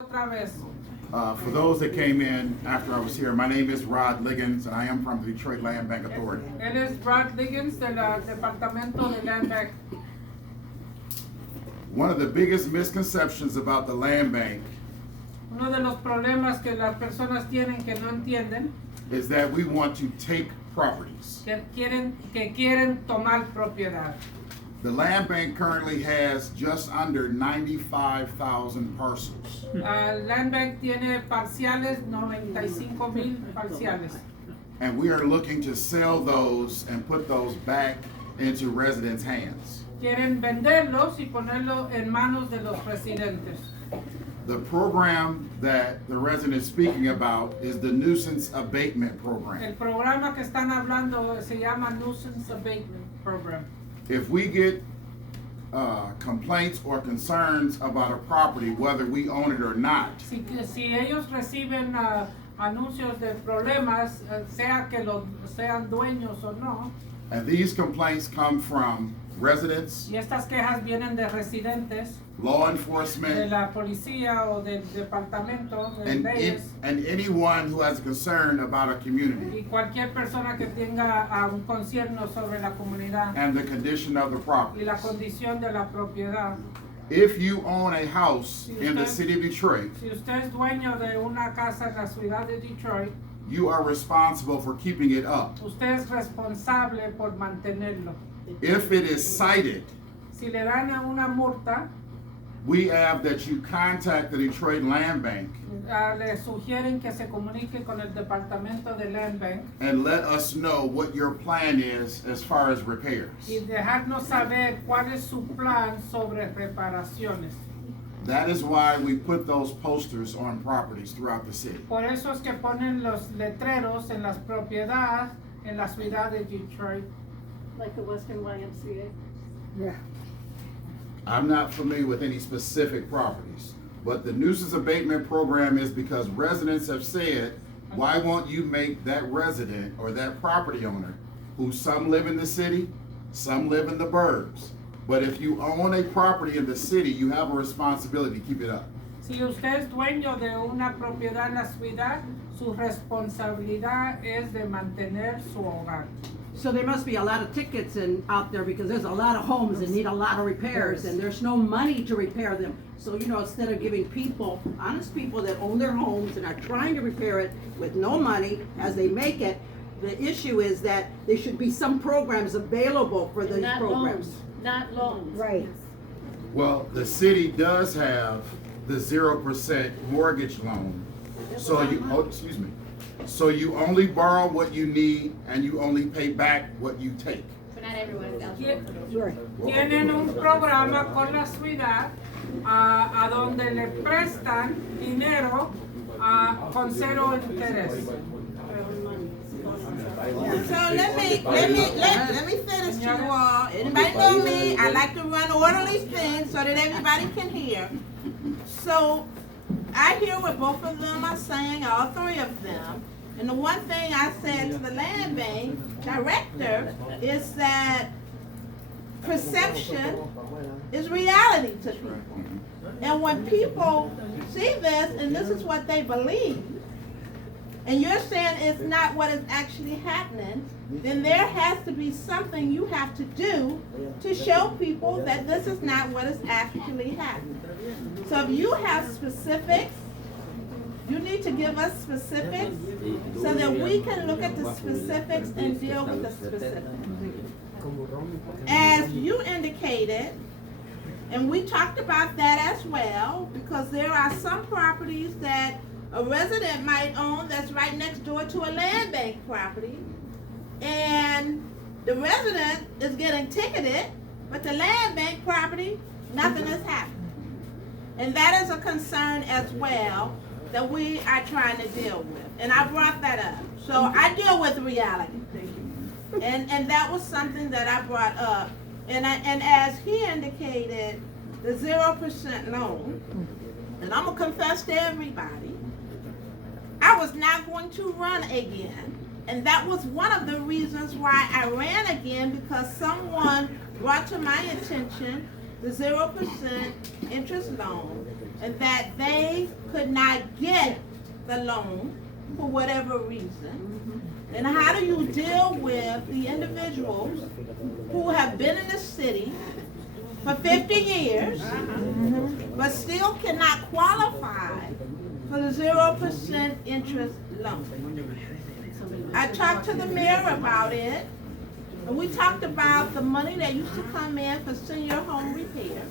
For those that came in after I was here, my name is Rod Liggins, and I am from the Detroit Land Bank Authority. Él es Rod Liggins del Departamento de Land Bank. One of the biggest misconceptions about the land bank Uno de los problemas que las personas tienen que no entienden, is that we want to take properties. que quieren tomar propiedad. The land bank currently has just under 95,000 parcels. Land Bank tiene parciales, 95,000 parciales. And we are looking to sell those and put those back into residents' hands. Quieren venderlos y ponerlos en manos de los residentes. The program that the resident is speaking about is the nuisance abatement program. El programa que están hablando se llama Nuisance Abatement Program. If we get complaints or concerns about a property, whether we own it or not, Si ellos reciben anuncios de problemas, sea que sean dueños o no, and these complaints come from residents, y estas quejas vienen de residentes, law de enforcement, la policía o del departamento de leyes, and anyone who has a concern about a community y cualquier persona que tenga un concierno sobre la comunidad and the condition of the y property. la condición de la propiedad. If you own a house in the city of Detroit, Si usted es dueño de una casa en la ciudad de Detroit, you are responsible for keeping it up. usted es responsable por mantenerlo. If it is cited, Si le dan una multa, we ask that you contact the Detroit Land Bank le sugieren que se comunique con el departamento de Land Bank and let us know what your plan is as far as repairs. y dejarnos saber cuál es su plan sobre reparaciones. That is why we put those posters on properties throughout the city. Por eso es que ponen los letreros en las propiedades en la ciudad de Detroit. Like the Western YMCA? Yeah. I'm not familiar with any specific properties, but the nuisance abatement program is because residents have said, why won't you make that resident or that property owner, who some live in the city, some live in the burbs, but if you own a property in the city, you have a responsibility to keep it up. Si usted es dueño de una propiedad en la ciudad, su responsabilidad es de mantener su hogar. So there must be a lot of tickets out there because there's a lot of homes that need a lot of repairs and there's no money to repair them. So, instead of giving people, honest people that own their homes and are trying to repair it with no money as they make it, the issue is that there should be some programs available for these Not programs. loans, not loans. Right. Well, the city does have the 0% mortgage loan. So So you only borrow what you need and you only pay back what you take. But not everyone is eligible for those. Right. Tienen un programa con la ciudad a donde le prestan dinero con cero interés. So let me finish you all. Anybody know me? I like to run orderly things so that everybody can hear. So I hear what both of them are saying, all three of them. And the one thing I said to the land bank director is that perception is reality to people. And when people see this and this is what they believe, and you're saying it's not what is actually happening, then there has to be something you have to do to show people that this is not what is actually happening. So if you have specifics, you need to give us specifics so that we can look at the specifics and deal with the specifics. As you indicated, and we talked about that as well, because there are some properties that a resident might own that's right next door to a land bank property, and the resident is getting ticketed, but the land bank property, nothing is happening. And that is a concern as well that we are trying to deal with. And I brought that up. So I deal with reality. And that was something that I brought up. And as he indicated, the 0% loan, and I'm gonna confess to everybody, I was not going to run again. And that was one of the reasons why I ran again, because someone brought to my attention the 0% interest loan, and that they could not get the loan for whatever reason? And how do you deal with the individuals who have been in the city for 50 years, but still cannot qualify for the 0% interest loan? I talked to the mayor about it, and we talked about the money that used to come in for senior home repair,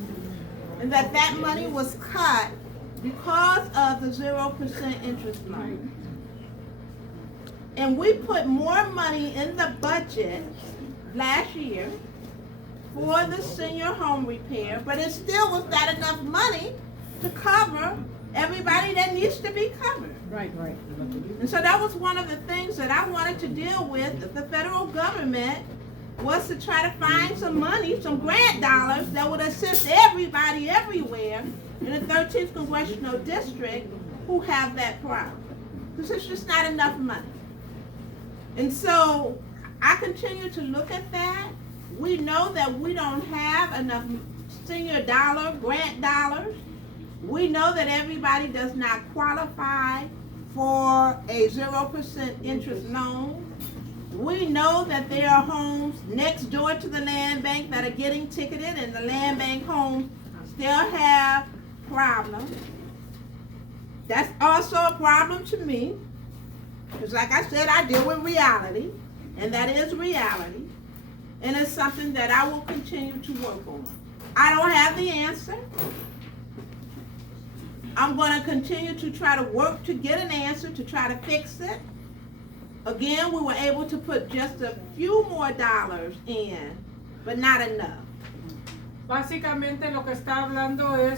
and that money was cut because of the 0% interest loan. And we put more money in the budget last year for the senior home repair, but it still was not enough money to cover everybody that needs to be covered. Right. And so that was one of the things that I wanted to deal with the federal government, was to try to find some money, some grant dollars that would assist everybody everywhere in the 13th Congressional District who have that problem. Because there's just not enough money. And so I continue to look at that. We know that we don't have enough senior grant dollars. We know that everybody does not qualify for a 0% interest loan. We know that there are homes next door to the land bank that are getting ticketed, and the land bank homes still have problems. That's also a problem to me, because like I said, I deal with reality, and that is reality, and it's something that I will continue to work on. I don't have the answer. I'm going to continue to try to work to get an answer, to try to fix it. Again, we were able to put just a few more dollars in, but not enough. Básicamente lo que está hablando es